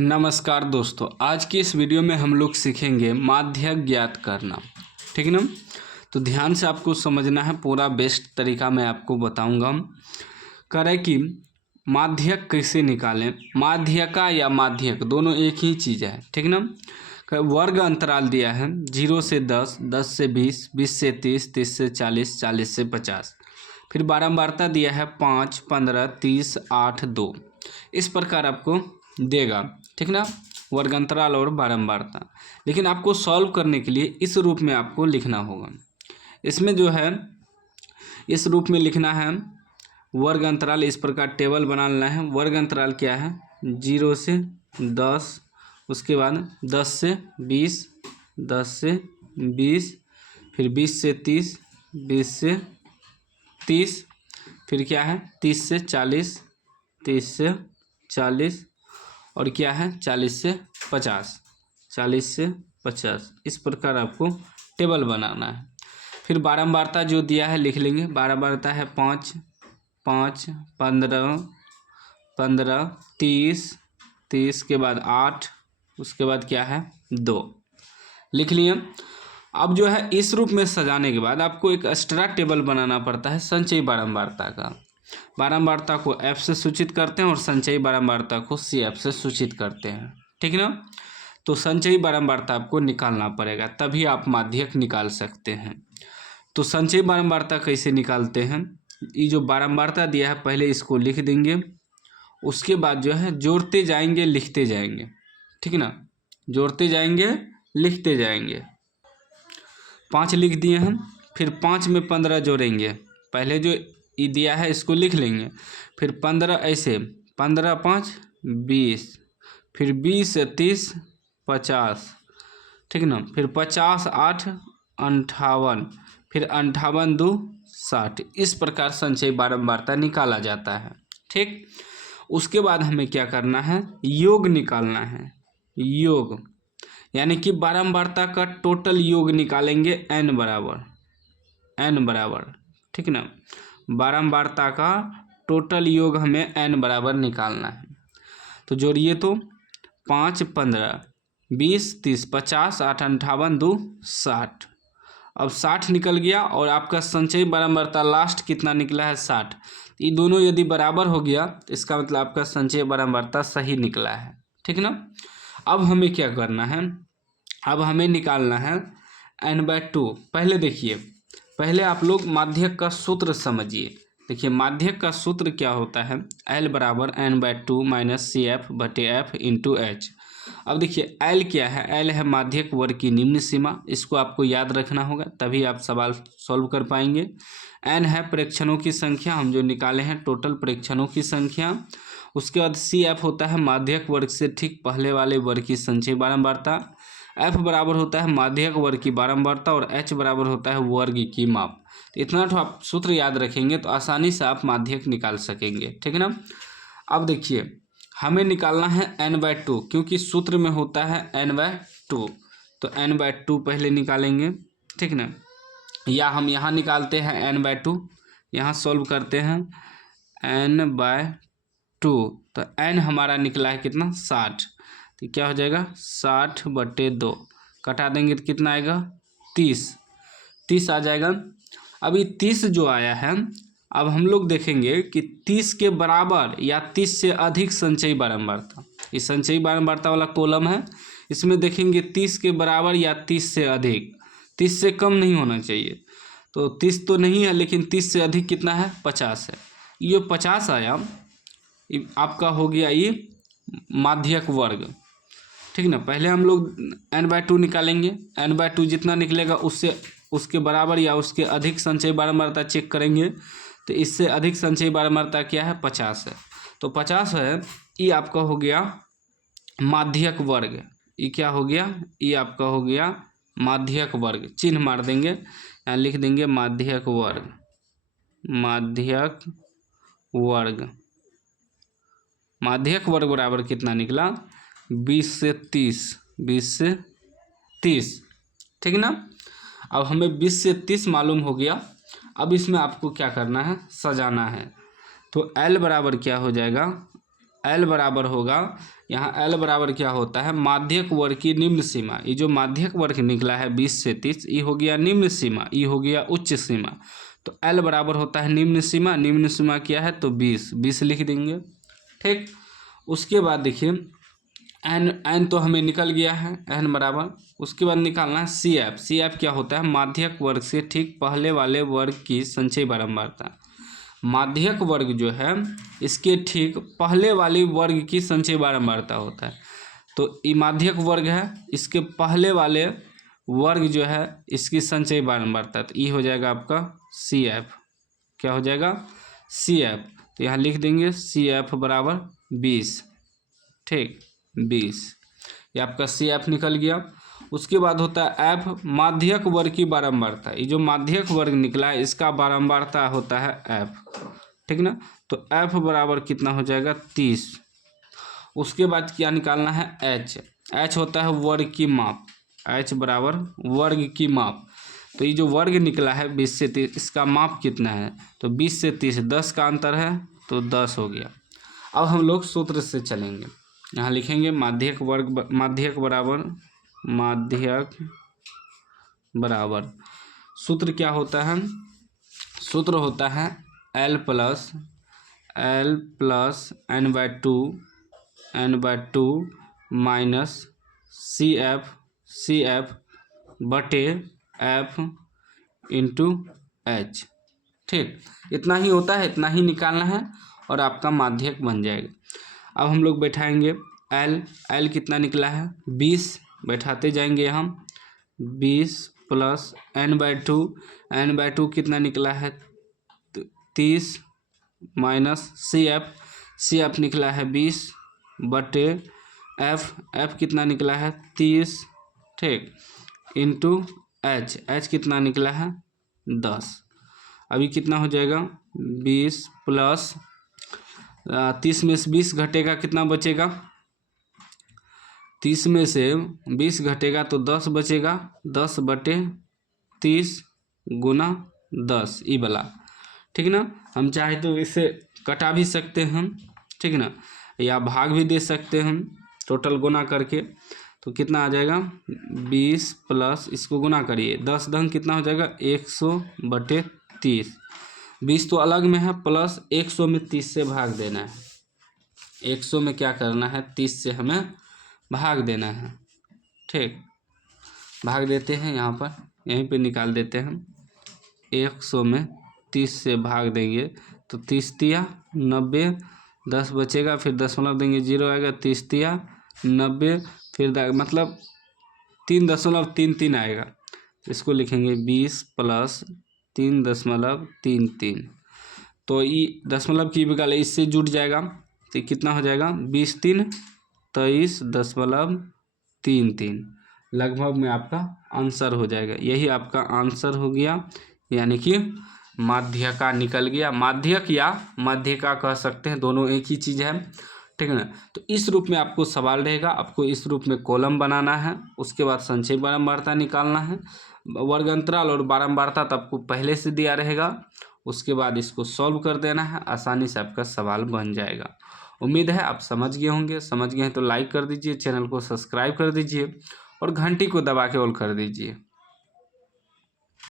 नमस्कार दोस्तों, आज की इस वीडियो में हम लोग सीखेंगे माध्यक ज्ञात करना। ठीक है ना। तो ध्यान से आपको समझना है, पूरा बेस्ट तरीका मैं आपको बताऊंगा। हम करें कि माध्यक कैसे निकालें। माध्यका या माध्यक दोनों एक ही चीज़ है। ठीक ना। वर्ग अंतराल दिया है 0 से 10, 10 से 20, 20 से 30, 30 से 40, 40 से 50। फिर बारंबारता दिया है 5, 15, 30, 8, 2। इस प्रकार आपको देगा। ठीक ना, वर्ग अंतराल और बारंबारता। लेकिन आपको सॉल्व करने के लिए इस रूप में आपको लिखना होगा। इसमें जो है इस रूप में लिखना है। वर्ग अंतराल इस प्रकार टेबल बना लेना है। वर्ग अंतराल क्या है? 0 से 10, उसके बाद 10 से 20, 10 से 20, फिर 20 से 30, 20 से 30, फिर क्या है 30 से 40, 30 से 40, और क्या है 40 से 50, 40 से 50। इस प्रकार आपको टेबल बनाना है। फिर बारंबारता जो दिया है लिख लेंगे। बारंबारता है 5, 5, 15, 15, 30, 30 के बाद 8, उसके बाद क्या है 2। लिख लिए। अब जो है इस रूप में सजाने के बाद आपको एक एक्स्ट्रा टेबल बनाना पड़ता है संचयी बारंबारता का। बारंबारता को F से सूचित करते हैं और संचयी बारंबारता को CF से सूचित करते हैं। ठीक ना। तो संचयी बारंबारता आपको निकालना पड़ेगा, तभी आप माध्यक निकाल सकते हैं। तो संचयी बारंबारता कैसे निकालते हैं? ये जो बारंबारता दिया है पहले इसको लिख देंगे, उसके बाद जो है जोड़ते जाएंगे, लिखते जाएंगे। ठीक ना, जोड़ते जाएंगे, लिखते जाएंगे। 5 लिख दिए हम, फिर 5 में 15 जोड़ेंगे। पहले जो ये दिया है इसको लिख लेंगे, फिर 15 ऐसे 15, 5, 20, फिर 20 से 30, 50। ठीक ना। फिर 50, 8, 58, फिर 58, 2, 60। इस प्रकार संचयी बारंबारता निकाला जाता है। ठीक। उसके बाद हमें क्या करना है? योग निकालना है। योग यानी कि बारंबारता का टोटल योग निकालेंगे n बराबर। ठीक ना। बारंबारता का टोटल योग हमें n बराबर निकालना है। तो जोड़िए तो 5, 15, 20, 30, 50, 8, 58, 2, 60। अब 60 निकल गया और आपका संचयी बारंबारता लास्ट कितना निकला है? 60। ये दोनों यदि बराबर हो गया तो इसका मतलब आपका संचयी बारंबारता सही निकला है। ठीक ना। अब हमें क्या करना है? अब हमें निकालना है n/2। पहले देखिए, पहले आप लोग माध्यक का सूत्र समझिए। देखिए माध्यक का सूत्र क्या होता है? L बराबर n/2 minus CF/F into H। अब देखिए L क्या है? L है माध्यक वर्ग की निम्न सीमा। इसको आपको याद रखना होगा, तभी आप सवाल सॉल्व कर पाएंगे। n है प्रेक्षणों की संख्या, हम जो निकाले हैं टोटल प्रेक्षणों की संख्या। उसके बाद CF होता है माध्यक वर्ग से ठीक पहले वाले वर्ग की संचयी बारंबारता। F बराबर होता है माध्यक वर्ग की बारंबारता और H बराबर होता है वर्ग की माप। तो इतना तो आप सूत्र याद रखेंगे तो आसानी से आप माध्यक निकाल सकेंगे। ठीक है ना। अब देखिए हमें निकालना है n/2, क्योंकि सूत्र में होता है n/2। तो n/2 पहले निकालेंगे। ठीक ना। या हम यहाँ निकालते हैं n/2, यहाँ सॉल्व करते हैं n/2। तो n हमारा निकला है कितना? 60। तो क्या हो जाएगा? 60/2 कटा देंगे तो कितना आएगा? 30 आ जाएगा। अभी 30 जो आया है, अब हम लोग देखेंगे कि 30 के बराबर या 30 से अधिक संचयी बारंबारता। इस संचयी बारंबारता वाला कॉलम है, इसमें देखेंगे 30 के बराबर या 30 से अधिक। 30 से कम नहीं होना चाहिए। तो 30 तो नहीं है, लेकिन 30 से अधिक कितना है? 50 है। ये 50 आया, आपका हो गया ये माध्यक वर्ग। ठीक ना। पहले हम लोग n/2 निकालेंगे। n/2 जितना निकलेगा उससे उसके बराबर या उसके अधिक संचयी बारंबारता चेक करेंगे। तो इससे अधिक संचयी बारंबारता क्या है? 50 है। तो 50 है, ये आपका हो गया माध्यक वर्ग। ये क्या हो गया? ये आपका हो गया माध्यक वर्ग। चिन्ह मार देंगे, यहाँ लिख देंगे माध्यक वर्ग। माध्यक वर्ग, माध्यक वर्ग बराबर कितना निकला? 20 से 30, 20 से 30। ठीक ना। अब हमें 20 से 30 मालूम हो गया। अब इसमें आपको क्या करना है? सजाना है। तो L बराबर क्या हो जाएगा? L बराबर होगा, यहाँ L बराबर क्या होता है, माध्यक वर्ग की निम्न सीमा। ये जो माध्यक वर्ग निकला है 20 से 30, ये हो गया निम्न सीमा, ये हो गया उच्च सीमा। तो L बराबर होता है निम्न सीमा, निम्न सीमा क्या है तो 20 लिख देंगे। ठीक, उसके बाद देखिए n तो हमें निकल गया है, n बराबर, उसके बाद निकालना है CF। CF क्या होता है, माध्यक वर्ग से ठीक पहले वाले वर्ग की संचयी बारंबारता। माध्यक वर्ग जो है इसके ठीक पहले वाली वर्ग की संचयी बारंबारता होता है। तो ये माध्यक वर्ग है, इसके पहले वाले वर्ग जो है इसकी संचयी बारंबारता, तो ये हो जाएगा आपका CF। क्या हो जाएगा, CF। तो यहाँ लिख देंगे CF बराबर 20। ठीक, 20, ये आपका CF निकल गया। उसके बाद होता है F, माध्यक वर्ग की बारंबारता। ये जो माध्यक वर्ग निकला है इसका बारंबारता होता है F। ठीक ना, तो F बराबर कितना हो जाएगा 30। उसके बाद क्या निकालना है H। H होता है वर्ग की माप, H बराबर वर्ग की माप। तो ये जो वर्ग निकला है 20 से 30, इसका माप कितना है तो 20 से 30 10 का अंतर है, तो 10 हो गया। अब हम लोग सूत्र से चलेंगे, यहाँ लिखेंगे माध्यक वर्ग, माध्यक बराबर सूत्र क्या होता है, सूत्र होता है L plus n/2 minus CF बटे F इंटू H। ठीक, इतना ही होता है, इतना ही निकालना है और आपका माध्यक बन जाएगा। अब हम लोग बैठाएंगे L कितना निकला है 20, बैठाते जाएंगे हम 20 प्लस n/2 कितना निकला है 30 माइनस CF निकला है 20 बटे F कितना निकला है 30। ठीक, इंटू H कितना निकला है 10। अभी कितना हो जाएगा 20 प्लस 30 में से 20 घटेगा, कितना बचेगा, 30 में से 20 घटेगा तो 10 बचेगा, 10 बटे 30 गुना 10 ई वाला। ठीक ना, हम चाहे तो इसे कटा भी सकते हैं, ठीक ना, या भाग भी दे सकते हैं टोटल गुना करके। तो कितना आ जाएगा 20 प्लस इसको गुना करिए, 10 दंग कितना हो जाएगा 100 बटे 30। 20 तो अलग में है, प्लस 100 में 30 से भाग देना है। 100 में क्या करना है 30 से हमें भाग देना है। ठीक, भाग देते हैं, यहाँ पर यहीं पे निकाल देते हैं। 100 में 30 से भाग देंगे तो 30 तिया 90, 10 बचेगा, फिर दशमलव देंगे 0 आएगा, 30 तिया 90, फिर मतलब 3.33 आएगा। इसको लिखेंगे 20 प्लस 3.33। तो ये दशमलव की बगल इससे जुड़ जाएगा, तो कितना हो जाएगा 20×3 23.33 लगभग में आपका आंसर हो जाएगा। यही आपका आंसर हो गया, यानी कि माध्यका निकल गया। माध्यक या माध्यिका कह सकते हैं, दोनों एक ही चीज़ है। ठीक है ना, तो इस रूप में आपको सवाल रहेगा, आपको इस रूप में कॉलम बनाना है, उसके बाद संचयी बारंबारता निकालना है, वर्ग अंतराल और बारंबारता तो आपको पहले से दिया रहेगा। उसके बाद इसको सॉल्व कर देना है, आसानी से आपका सवाल बन जाएगा। उम्मीद है आप समझ गए होंगे। समझ गए हैं तो लाइक कर दीजिए, चैनल को सब्सक्राइब कर दीजिए और घंटी को दबा के ऑल कर दीजिए।